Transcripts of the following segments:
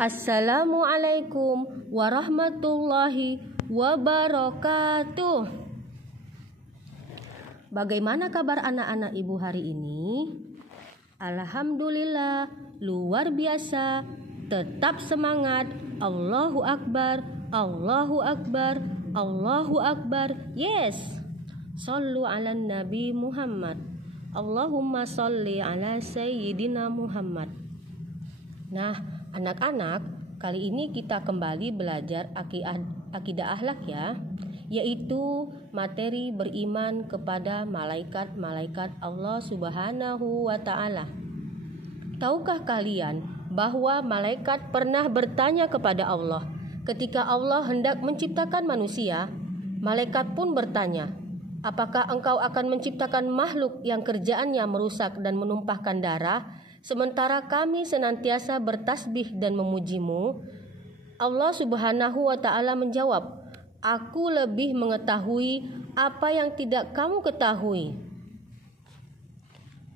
Assalamualaikum warahmatullahi wabarakatuh. Bagaimana kabar anak-anak ibu hari ini? Alhamdulillah, luar biasa. Tetap semangat. Allahu Akbar, Allahu Akbar, Allahu Akbar. Yes. Shallu ala Nabi Muhammad. Allahumma sholli ala Sayyidina Muhammad. Nah, anak-anak, kali ini kita kembali belajar akidah akhlak ya, yaitu materi beriman kepada malaikat-malaikat Allah Subhanahu wa Ta'ala. Tahukah kalian bahwa malaikat pernah bertanya kepada Allah ketika Allah hendak menciptakan manusia? Malaikat pun bertanya, apakah engkau akan menciptakan makhluk yang kerjaannya merusak dan menumpahkan darah, sementara kami senantiasa bertasbih dan memujimu? Allah Subhanahu wa Ta'ala menjawab, aku lebih mengetahui apa yang tidak kamu ketahui.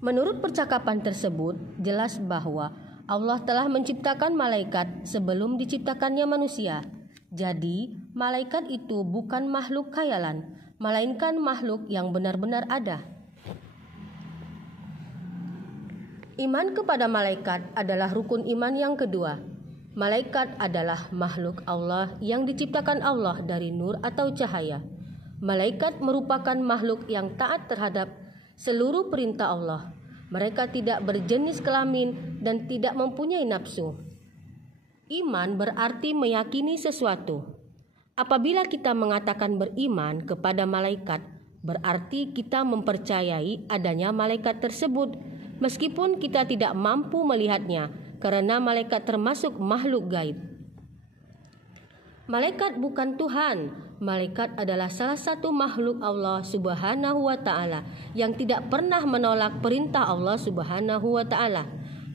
Menurut percakapan tersebut, jelas bahwa Allah telah menciptakan malaikat sebelum diciptakannya manusia. Jadi, malaikat itu bukan makhluk khayalan, melainkan makhluk yang benar-benar ada. Iman kepada malaikat adalah rukun iman yang kedua. Malaikat adalah makhluk Allah yang diciptakan Allah dari nur atau cahaya. Malaikat merupakan makhluk yang taat terhadap seluruh perintah Allah. Mereka tidak berjenis kelamin dan tidak mempunyai nafsu. Iman berarti meyakini sesuatu. Apabila kita mengatakan beriman kepada malaikat, berarti kita mempercayai adanya malaikat tersebut, meskipun kita tidak mampu melihatnya, karena malaikat termasuk makhluk gaib. Malaikat bukan Tuhan. Malaikat adalah salah satu makhluk Allah Subhanahu wa Ta'ala yang tidak pernah menolak perintah Allah Subhanahu wa Ta'ala.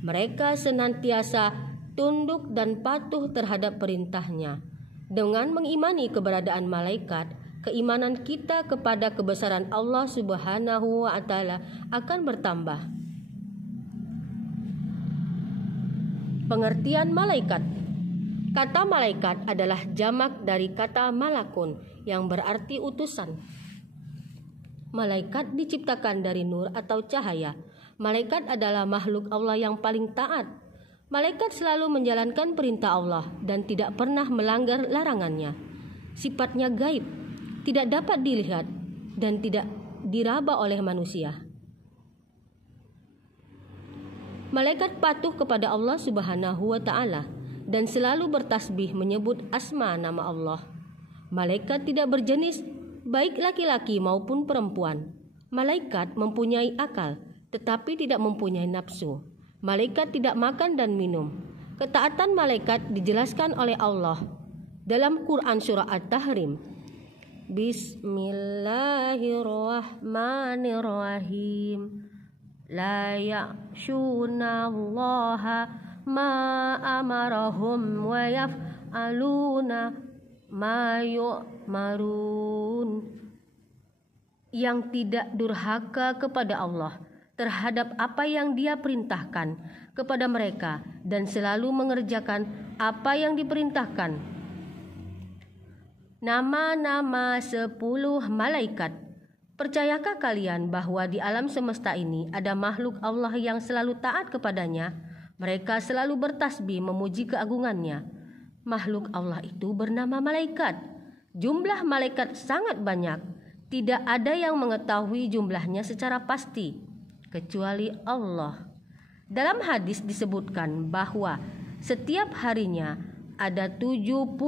Mereka senantiasa tunduk dan patuh terhadap perintahnya. Dengan mengimani keberadaan malaikat, keimanan kita kepada kebesaran Allah Subhanahu wa Ta'ala akan bertambah. Pengertian malaikat. Kata malaikat adalah jamak dari kata malakun yang berarti utusan. Malaikat diciptakan dari nur atau cahaya. Malaikat adalah makhluk Allah yang paling taat. Malaikat selalu menjalankan perintah Allah dan tidak pernah melanggar larangannya. Sifatnya gaib, tidak dapat dilihat dan tidak diraba oleh manusia. Malaikat patuh kepada Allah Subhanahu wa Ta'ala dan selalu bertasbih menyebut asma nama Allah. Malaikat tidak berjenis, baik laki-laki maupun perempuan. Malaikat mempunyai akal, tetapi tidak mempunyai nafsu. Malaikat tidak makan dan minum. Ketaatan malaikat dijelaskan oleh Allah dalam Quran surah At-Tahrim. Bismillahirrahmanirrahim. La ya'syuna Allaha ma amarahum wa yaf'aluna ma yu'marun. Yang tidak durhaka kepada Allah terhadap apa yang Dia perintahkan kepada mereka dan selalu mengerjakan apa yang diperintahkan. Nama-nama 10 malaikat. Percayakah kalian bahwa di alam semesta ini ada makhluk Allah yang selalu taat kepadanya? Mereka selalu bertasbih memuji keagungannya. Makhluk Allah itu bernama malaikat. Jumlah malaikat sangat banyak. Tidak ada yang mengetahui jumlahnya secara pasti, kecuali Allah. Dalam hadis disebutkan bahwa setiap harinya ada 70.000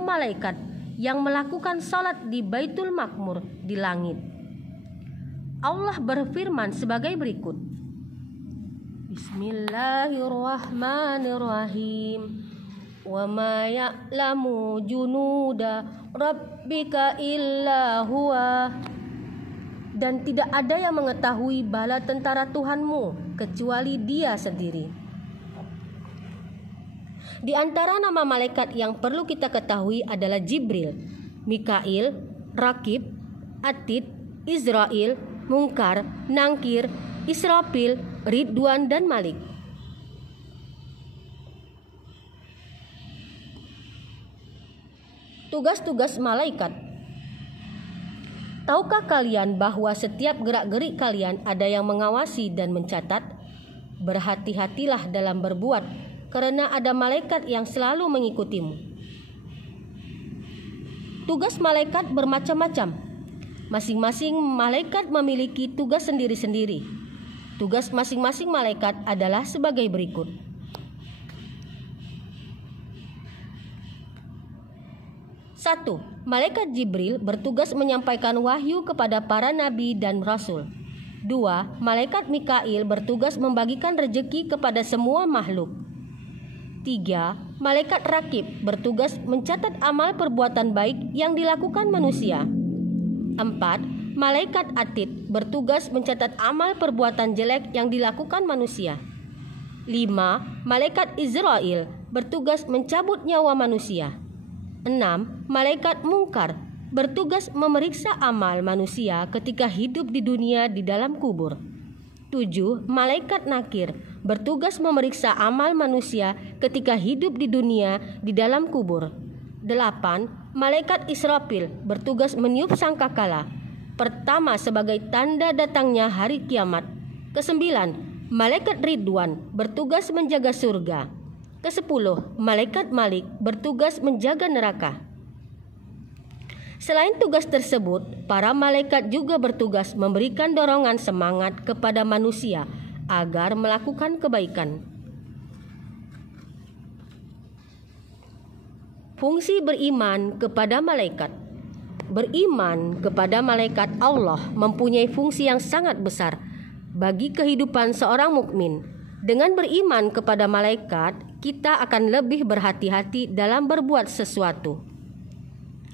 malaikat yang melakukan salat di Baitul Ma'mur di langit. Allah berfirman sebagai berikut. Bismillahirrahmanirrahim. Wa ma ya'lamu junuda rabbika illa huwa. Dan tidak ada yang mengetahui bala tentara Tuhanmu kecuali Dia sendiri. Di antara nama malaikat yang perlu kita ketahui adalah Jibril, Mikail, Rakib, Atid, Israel, Munkar, Nangkir, Israfil, Ridwan, dan Malik. Tugas-tugas malaikat. Tahukah kalian bahwa setiap gerak-gerik kalian ada yang mengawasi dan mencatat? Berhati-hatilah dalam berbuat, karena ada malaikat yang selalu mengikutimu. Tugas malaikat bermacam-macam. Masing-masing malaikat memiliki tugas sendiri-sendiri. Tugas masing-masing malaikat adalah sebagai berikut. 1. Malaikat Jibril bertugas menyampaikan wahyu kepada para nabi dan rasul. 2. Malaikat Mikail bertugas membagikan rejeki kepada semua makhluk. 3. Malaikat Rakib bertugas mencatat amal perbuatan baik yang dilakukan manusia. 4. Malaikat Atid bertugas mencatat amal perbuatan jelek yang dilakukan manusia. 5. Malaikat Israel bertugas mencabut nyawa manusia. 6. Malaikat Mungkar bertugas memeriksa amal manusia ketika hidup di dunia di dalam kubur. 7. Malaikat Nakir bertugas memeriksa amal manusia ketika hidup di dunia di dalam kubur. 8. Malaikat Israfil bertugas meniup sangkakala, pertama sebagai tanda datangnya hari kiamat. 9. Malaikat Ridwan bertugas menjaga surga. 10. Malaikat Malik bertugas menjaga neraka. Selain tugas tersebut, para malaikat juga bertugas memberikan dorongan semangat kepada manusia agar melakukan kebaikan. Fungsi beriman kepada malaikat. Beriman kepada malaikat Allah mempunyai fungsi yang sangat besar bagi kehidupan seorang mukmin. Dengan beriman kepada malaikat, kita akan lebih berhati-hati dalam berbuat sesuatu.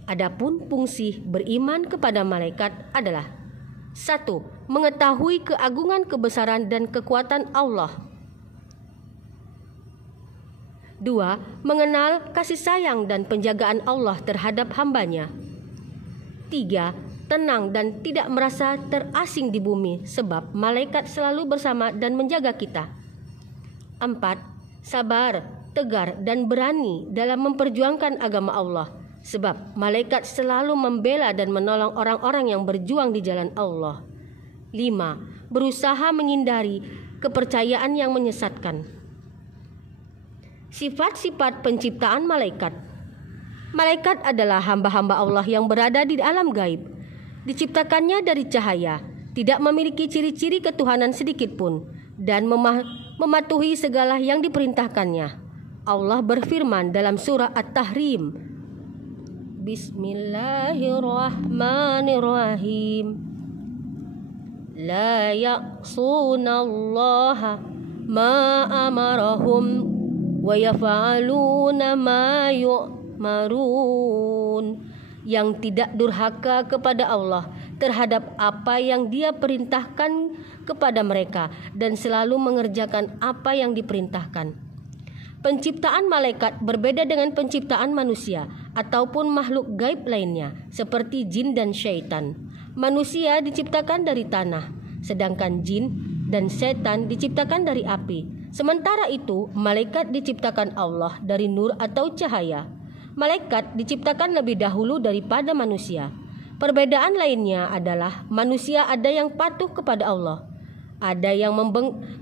Adapun fungsi beriman kepada malaikat adalah: 1. Mengetahui keagungan, kebesaran, dan kekuatan Allah. 2. Mengenal kasih sayang dan penjagaan Allah terhadap hambanya. 3. Tenang dan tidak merasa terasing di bumi sebab malaikat selalu bersama dan menjaga kita. 4. Sabar, tegar, dan berani dalam memperjuangkan agama Allah sebab malaikat selalu membela dan menolong orang-orang yang berjuang di jalan Allah. 5. Berusaha menghindari kepercayaan yang menyesatkan. Sifat-sifat penciptaan malaikat. Malaikat adalah hamba-hamba Allah yang berada di alam gaib. Diciptakannya dari cahaya, tidak memiliki ciri-ciri ketuhanan sedikit pun, dan mematuhi segala yang diperintahkannya. Allah berfirman dalam surah At-Tahrim, Bismillahirrahmanirrahim. La ya'sunallaha ma amarahum wa yaf'aluna ma yu'marun. Yang tidak durhaka kepada Allah terhadap apa yang Dia perintahkan kepada mereka dan selalu mengerjakan apa yang diperintahkan. Penciptaan malaikat berbeda dengan penciptaan manusia ataupun makhluk gaib lainnya seperti jin dan syaitan. Manusia diciptakan dari tanah, sedangkan jin dan setan diciptakan dari api. Sementara itu, malaikat diciptakan Allah dari nur atau cahaya. Malaikat diciptakan lebih dahulu daripada manusia. Perbedaan lainnya adalah manusia ada yang patuh kepada Allah, ada yang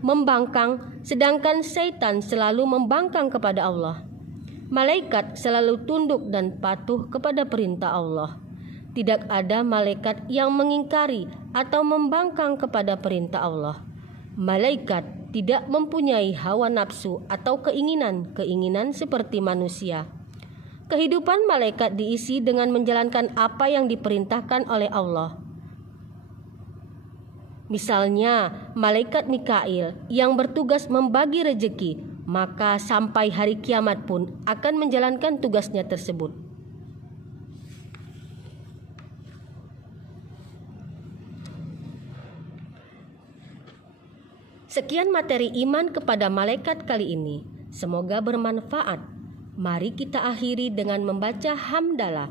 membangkang, sedangkan setan selalu membangkang kepada Allah. Malaikat selalu tunduk dan patuh kepada perintah Allah. Tidak ada malaikat yang mengingkari atau membangkang kepada perintah Allah. Malaikat tidak mempunyai hawa nafsu atau keinginan seperti manusia. Kehidupan malaikat diisi dengan menjalankan apa yang diperintahkan oleh Allah. Misalnya, malaikat Mikail yang bertugas membagi rejeki, maka sampai hari kiamat pun akan menjalankan tugasnya tersebut. Sekian materi iman kepada malaikat kali ini. Semoga bermanfaat. Mari kita akhiri dengan membaca hamdalah.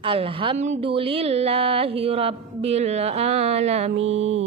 Alhamdulillahirabbil alamin.